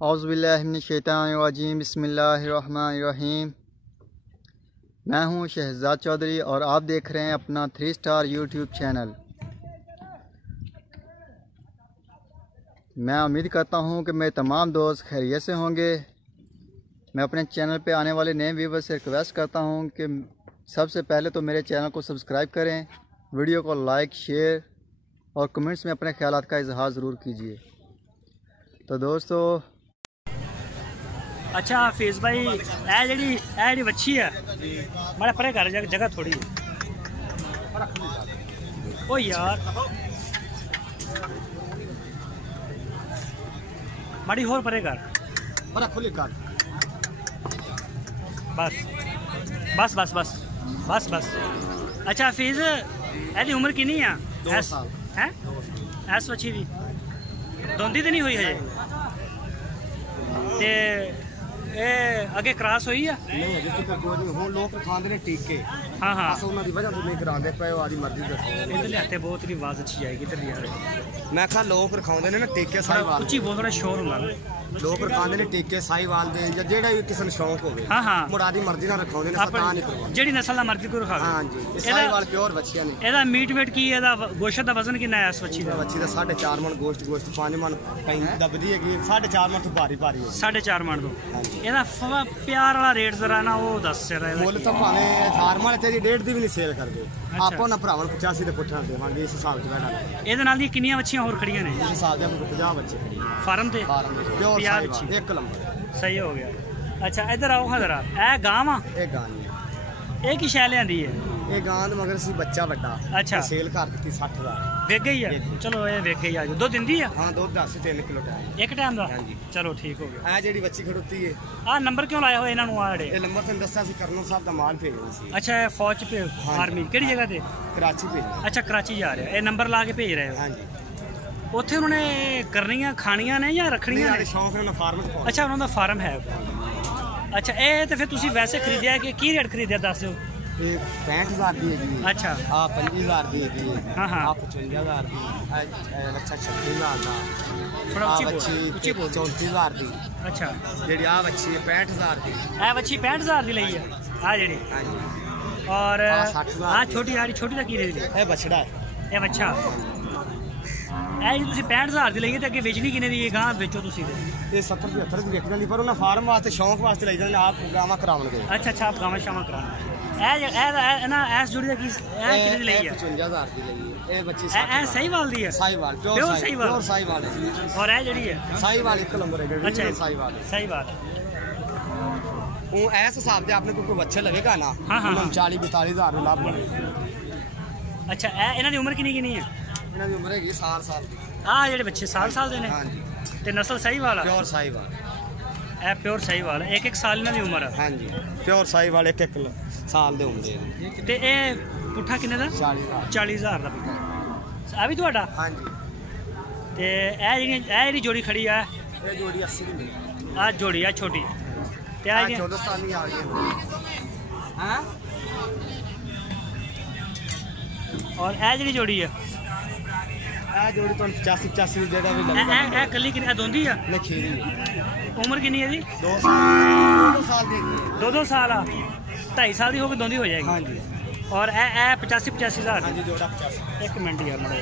औज़ुबिल्लाहिमिनश्शैतानिर्रजीम बिस्मिल्लाहिर्रहमानिर्रहीम। मैं हूं शहजाद चौधरी और आप देख रहे हैं अपना 3 स्टार यूट्यूब चैनल। मैं उम्मीद करता हूं कि मेरे तमाम दोस्त खैरियत से होंगे। मैं अपने चैनल पे आने वाले नए व्यूवर्स से रिक्वेस्ट करता हूं कि सबसे पहले तो मेरे चैनल को सब्सक्राइब करें, वीडियो को लाइक शेयर और कमेंट्स में अपने ख्यालात का इजहार ज़रूर कीजिए। तो दोस्तों अच्छा हाफिज़ भाई जी बच्ची है माड़ा परे कर जगह थोड़ी ओ यार माड़ी होर परे कर खुली कर बस बस बस बस बस बस। अच्छा हाफिज़ एदी उम्र कितनी है? 2 साल है ऐस बच्ची दी दोंदी तो नहीं हुई है ते अगे क्रॉस हुई है? नहीं जिस तक कोई नहीं हो लोग खांदे ने टीके। हाँ हाँ बस उन्हां दी वजह तो नहीं करांदे पे आदी मर्जी दे। इधर लियाते बहुत ही आवाज अच्छी आएगी इधर यार। मैं कहा लोग रखांदे ने ना टीके साहिवाल उच्ची बहुत थोड़ा शोर होना लोग रखांदे ने टीके साहिवाल दे या जेड़ा भी किसी शौक होवे। हाँ हाँ मुड़ा दी मर्जी ना रखांदे ने पता नहीं करवांदे जेड़ी नस्ल दा मर्जी को रखा। हां जी साहिवाल प्योर बच्चियां ने। एदा मीट वेट की एदा गोश्त दा वजन कितना है इस बच्ची दा? बच्ची दा 4.5 मन गोश्त 5 मन दबदी है 4.5 मन तो भारी भारी है 4.5 मन तो। एदा प्यार वाला रेट जरा ना वो दस जरा मुੱਲ ਤਾਂ ਭਾਵੇਂ 1000 ਮਾਲੇ ਤੇਰੀ 1.5 ਦੀ ਵੀ ਨਹੀਂ ਸੇਲ ਕਰਦੇ। ਆਪੋ ਨਾ ਭਰਾਵਾਂ 85 ਦੇ ਪੁੱਠਾਂ ਦੇਵਾਂਗੇ ਇਸ ਹਿਸਾਬ ਚ ਬੈਠਾ। ਇਹਦੇ ਨਾਲ ਦੀ ਕਿੰਨੀਆਂ ਬੱਚੀਆਂ ਹੋਰ ਖੜੀਆਂ ਨੇ? ਇਸ ਹਿਸਾਬ ਦੇ 50 ਬੱਚੇ ਖੜੀ ਫਾਰਮ ਤੇ ਪਿਓਰ ਸਾਈਜ਼ ਇੱਕ ਨੰਬਰ ਸਹੀ ਹੋ ਗਿਆ। ਅੱਛਾ ਇੱਧਰ ਆਓ ਹਾਂ ਜਰਾ ਇਹ ਗਾਂ ਵਾ ਇਹ ਗਾਂ ਹੈ ਇਹ ਕੀ ਸ਼ੈ ਲਿਆਂਦੀ ਹੈ? ਇਹ ਗਾਂ ਦੇ ਮਗਰ ਸੀ ਬੱਚਾ ਵੱਡਾ ਅੱਛਾ ਸੇਲ ਕਰ ਦਿੱਤੀ 60000 ਵਿਕ ਗਈ ਆ। ਚਲੋ ਇਹ ਵਿਕ ਗਈ ਆ। ਦੁੱਧ ਦਿੰਦੀ ਆ? ਹਾਂ ਦੁੱਧ 3 ਕਿਲੋ ਟਾਈਮ ਇੱਕ ਟਾਈਮ ਦਾ। ਹਾਂਜੀ ਚਲੋ ਠੀਕ ਹੋ ਗਿਆ। ਇਹ ਜਿਹੜੀ ਬੱਚੀ ਖੜੁੱਤੀ ਹੈ ਆ ਨੰਬਰ ਕਿਉਂ ਲਾਇਆ ਹੋਇਆ ਇਹਨਾਂ ਨੂੰ? ਆ ਜਿਹੜੇ ਇਹ ਨੰਬਰ ਤੁਹਾਨੂੰ ਦੱਸਿਆ ਸੀ ਕਰਨਲ ਸਾਹਿਬ ਦਾ ਮਾਲ ਭੇਜਣਾ ਸੀ। ਅੱਛਾ ਇਹ ਫੌਜ ਚ ਭੇਜ ਆਰਮੀ ਕਿਹੜੀ ਜਗ੍ਹਾ ਤੇ? ਕਰਾਚੀ ਭੇਜਣਾ। ਅੱਛਾ ਕਰਾਚੀ ਜਾ ਰਿਹਾ। ਇਹ ਨੰਬਰ ਲਾ ਕੇ ਭੇਜ ਰਹੇ ਹੋ? ਹਾਂਜੀ ਉੱਥੇ ਉਹਨਾਂ ਨੇ ਕਰਨੀਆਂ ਖਾਣੀਆਂ ਨੇ ਜਾਂ ਰੱਖਣੀਆਂ ਨੇ? ਸ਼ੌਂਕ ਨਾਲ ਫਾਰਮ ਚ ਪਾਉਣਾ। ਅੱਛਾ ਉਹਨਾਂ ਦਾ ਫਾਰਮ ਹੈ। ਅੱਛਾ ਇਹ ਤੇ ਫਿਰ ਤੁਸੀਂ ਵੈਸੇ ਖਰੀਦਿਆ ਕਿ ਕੀ ਰੇਟ ਖਰੀਦਿਆ ਦੱਸ ਦਿਓ। ਇਹ 65000 ਦੀ ਹੈਗੀ ਹੈ। ਅੱਛਾ ਆ 25000 ਦੀ ਹੈਗੀ ਹੈ। ਹਾਂ ਹਾਂ ਆ 55000 ਦੀ ਇਹ ਬੱਚਾ 36000 ਦਾ। ਥੋੜਾ ਆ ਉੱਚੀ ਬੱਚੀ 34000 ਦੀ। ਅੱਛਾ ਜਿਹੜੀ ਆ ਬੱਚੀ ਹੈ 65000 ਦੀ। ਇਹ ਬੱਚੀ 65000 ਦੀ ਲਈ ਹੈ ਆ ਜਿਹੜੀ। ਹਾਂਜੀ ਔਰ ਆਹ 60,000 ਆ ਛੋਟੀ ਵਾਲੀ ਛੋਟੀ ਦਾ ਕੀ ਰੇਟ ਹੈ? ਇਹ ਬਛੜਾ ਹੈ। ਇਹ ਬੱਚਾ ਇਹ ਜੀ ਤੁਸੀਂ 65000 ਦੀ ਲਈ ਹੈ ਤੇ ਅੱਗੇ ਵੇਚਣੀ ਕਿੰਨੇ ਦੀ? ਇਹ ਗਾਂ ਵੇਚੋ ਤੁਸੀਂ ਤੇ ਇਹ 70 75 ਦੀ ਵੇਚ ਜਾਂਦੀ ਪਰ ਉਹਨਾਂ ਫਾਰਮ ਵਾਸਤੇ ਸ਼ੌਂਕ ਵਾਸਤੇ ਲਈ ਜਾਂਦੇ ਆਪ ਗਾਵਾਂ ਕਰਾਉਣਗੇ। ਅੱਛਾ ਅੱਛਾ ਆਪ ਗਾਵਾਂ ਸ਼ਾਵਾਂ ਕਰਾਉਣ। ਇਹ ਨਾ ਐਸ ਜੋੜੀ ਦਾ ਕੀ ਇਹ ਕਿੰਨੇ ਦੀ ਲਈ ਹੈ? 55000 ਦੀ ਲਈ ਹੈ। ਇਹ ਬੱਚੀ ਇਹ ਸਹੀਵਾਲ ਦੀ ਹੈ? ਸਾਈਵਾਲ ਪਿਓਰ ਸਾਈਵਾਲ। ਪਿਓਰ ਸਾਈਵਾਲ ਹੈ। ਔਰ ਇਹ ਜਿਹੜੀ ਹੈ ਸਾਈਵਾਲ ਇੱਕ ਨੰਬਰ ਹੈ ਜਿਹੜੀ। ਅੱਛਾ ਸਾਈਵਾਲ ਸਹੀਵਾਲ। ਉਹ ਐਸ ਹਿਸਾਬ ਦੇ ਆਪਣੇ ਕੋਈ ਬੱਚੇ ਲਵੇਗਾ ਨਾ ਉਹਨਾਂ 40 42000 ਨੂੰ ਲਾਭ ਬਣੇ। ਅੱਛਾ ਇਹਨਾਂ ਦੀ ਉਮਰ ਕਿੰਨੀ ਹੈ? ਇਹਨਾਂ ਦੀ ਉਮਰ ਹੈਗੀ ਸਾਲ ਦੀ। ਆ ਜਿਹੜੇ ਬੱਚੇ ਸਾਲ ਦੇ ਨੇ? ਹਾਂਜੀ ਤੇ ਨਸਲ ਸਹੀਵਾਲ ਆ? ਪਿਓਰ ਸਾਈਵਾਲ। ਇਹ ਪਿਓਰ ਸਹੀਵਾਲ ਹੈ। ਇੱਕ ਸਾਲ ਇਹਨਾਂ ਦੀ ਉਮਰ ਹੈ? ਹਾਂਜੀ ਪਿਓਰ ਸਾਈਵਾਲ ਇੱਕ ਸਾਲ ਦੇ ਹੁੰਦੇ ਆ। ਤੇ ਇਹ ਪੁੱਠਾ ਕਿੰਨੇ ਦਾ? 40000 ਦਾ ਪੁੱਠਾ। ਆ ਵੀ ਤੁਹਾਡਾ? ਹਾਂਜੀ। ਤੇ ਇਹ ਜਿਹੜੀ ਜੋੜੀ ਖੜੀ ਆ ਇਹ ਜੋੜੀ 80 ਦੀ ਮਿਲੀ। ਆ ਜੋੜੀ ਆ ਛੋਟੀ ਤੇ ਆ ਜਿਹੜੀ ਚੌਦਸਤਾਨੀ ਆ ਗਈ ਹਾਂ। ਔਰ ਇਹ ਜਿਹੜੀ ਜੋੜੀ ਆ ਇਹ ਜੋੜੀ ਤੁਹਾਨੂੰ 85 ਦੀ ਜਿਹੜਾ ਵੀ ਲੱਗਦਾ। ਇਹ ਕੱਲੀ ਕਿੰਨੀ ਦੋਂਦੀ ਆ? ਨਹੀਂ ਖੀਰੀ ਉਮਰ ਕਿੰਨੀ ਹੈ ਜੀ? 2 ਸਾਲ ਦੀ। 2 ਸਾਲ ਆ 2.5 ਸਾਲ ਦੀ ਹੋ ਕੇ ਦੋਂਦੀ ਹੋ ਜਾਏਗੀ। ਹਾਂਜੀ ਔਰ ਇਹ 85,000 ਹਾਂਜੀ ਜੋੜਾ 85। ਇੱਕ ਮਿੰਟ ਯਾਰ ਮੜਾ।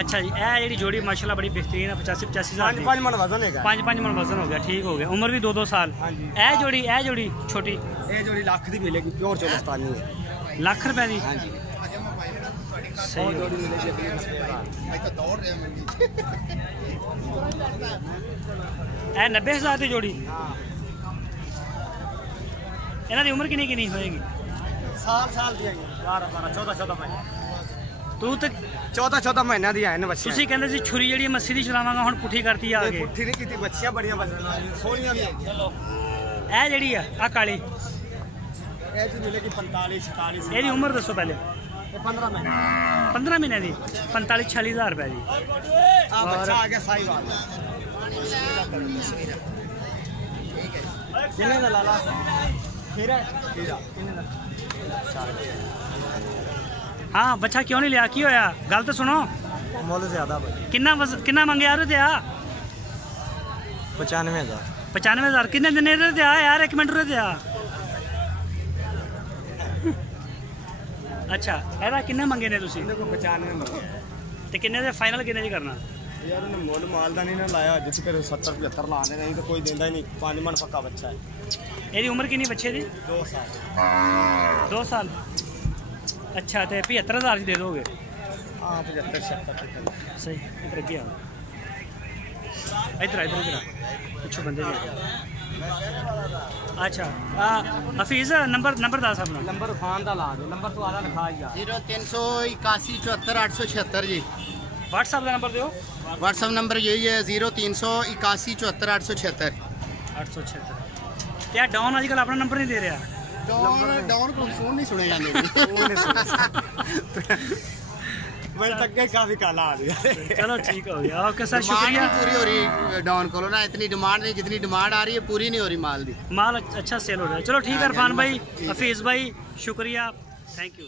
ਅੱਛਾ ਜੀ ਇਹ ਜਿਹੜੀ ਜੋੜੀ ਮਾਸ਼ਾਅੱਲਾ ਬੜੀ ਬਿਹਤਰੀਨ ਹੈ। 85,000 ਦੀ। 5 ਮਣ ਵਜ਼ਨ ਹੈਗਾ। 5 ਮਣ ਵਜ਼ਨ ਹੋ ਗਿਆ। ਠੀਕ ਹੋ ਗਿਆ। ਉਮਰ ਵੀ 2 ਸਾਲ। ਇਹ ਜੋੜੀ ਛੋਟੀ ਇਹ ਜੋੜੀ ਲੱਖ ਦੀ ਮਿਲੇਗੀ ਪਿਓਰ ਚੌਦਸਤਾਨੀ ਹੈ। ਲੱਖ ਰੁਪਏ ਦੀ? ਹਾਂਜੀ ਸਹੀ ਜੋੜੀ ਮਿਲੇਗੀ 90,000। ਇਹ 90,000 ਦੀ ਜੋੜੀ? ਹਾਂ ਇਹਨਾਂ ਦੀ ਉਮਰ ਕਿੰਨੀ ਹੋਏਗੀ? ਸਾਲ ਦੀ ਹੈਗੀ 12 14 ਮਹੀਨੇ। ਤੂੰ ਤੇ 14 ਮਹੀਨਿਆਂ ਦੀ ਆਏ ਨੇ ਬੱਚੇ। ਤੁਸੀਂ ਕਹਿੰਦੇ ਸੀ ਛੁਰੀ ਜਿਹੜੀ ਮੱਸੀ ਦੀ ਚਲਾਵਾਂਗਾ ਹੁਣ ਪੁੱਠੀ ਕਰਤੀ ਆ ਕੇ। ਪੁੱਠੀ ਨਹੀਂ ਕੀਤੀ ਬੱਚੀਆਂ ਬੜੀਆਂ ਬਚਣ ਵਾਲੀਆਂ ਸੋਹਣੀਆਂ ਵੀ ਹੈਗੀਆਂ। ਇਹ ਜਿਹੜੀ ਆ ਕਾਲੀ ਇਹ ਜੀ ਮਿਲੇਗੀ 45 46। ਇਹਦੀ ਉਮਰ ਦੱਸੋ ਪਹਿਲੇ। ਇਹ 15 ਮਹੀਨੇ। 15 ਮਹੀਨੇ ਦੀ 45-46,000 ਰੁਪਏ ਦੀ। ਆ ਬੱਚਾ ਆ ਗਿਆ ਸਾਈਵਾਲ। ਕਿੰਨੇ ਦਾ ਲਾਲਾ? हीरा किन्ने दा? हाँ बच्चा क्यों नहीं लिया की होया? गल तो सुनो। ਮੁੱਲ ਜ਼ਿਆਦਾ ਭਾਈ। ਕਿੰਨਾ ਮੰਗਿਆ ਉਹਦੇ ਤੇ ਆ 95,000। 95,000 ਕਿੰਨੇ ਦਿਨੇ ਇਹਦੇ ਤੇ ਆ ਯਾਰ, ਇੱਕ ਮਿੰਟ ਉਹਦੇ ਤੇ ਆ। ਅੱਛਾ ਇਹਦਾ ਕਿੰਨੇ ਮੰਗੇ ਨੇ ਤੁਸੀਂ? 95 ਮੰਗੇ ਤੇ ਕਿੰਨੇ ਦੇ ਫਾਈਨਲ ਕਿੰਨੇ ਦੀ ਕਰਨਾ? ਯਾਰ ਉਹਨੇ ਮੁੱਲ ਮਾਲ ਦਾ ਨਹੀਂ ਨਾ ਲਾਇਆ, ਜਿਸ ਕਰ 70-75 ਲਾ ਦੇ ਨਹੀਂ ਤਾਂ ਕੋਈ ਦਿੰਦਾ ਹੀ ਨਹੀਂ। 5 ਮਣ ਪੱਕਾ ਬੱਚਾ ਹੈ। ਇਹਦੀ ਉਮਰ ਕਿੰਨੀ ਬੱਚੇ ਦੀ? 2 ਸਾਲ। 2 ਸਾਲ। ਅੱਛਾ ਤੇ 75,000 ਦੀ ਦੇ ਦੋਗੇ? ਹਾਂ 75-76 सही। इधर क्या इधर कुछ बंदे भी अच्छा हफीज़ नंबर दस अपना नंबर खान का ला दो। नंबर तो आधा लिखा यार 0381 74 876 जी। व्हाट्सअप का नंबर दो। व्हाट्सअप नंबर यही है 0381 74 876 876। यार डॉन आजकल अपना नंबर नहीं दे रहा। डॉन को फोन नहीं सुने जाने मैं तक गए काफी काला आ गया। चलो ठीक हो गया, ओके सर डिमांड शुक्रिया। नहीं पूरी हो रही डॉन को ना, इतनी डिमांड नहीं, जितनी डिमांड आ रही है पूरी नहीं हो रही माल दी। माल अच्छा सेल हो रहा है। चलो ठीक है इरफान भाई, हफीज़ भाई शुक्रिया, थैंक यू।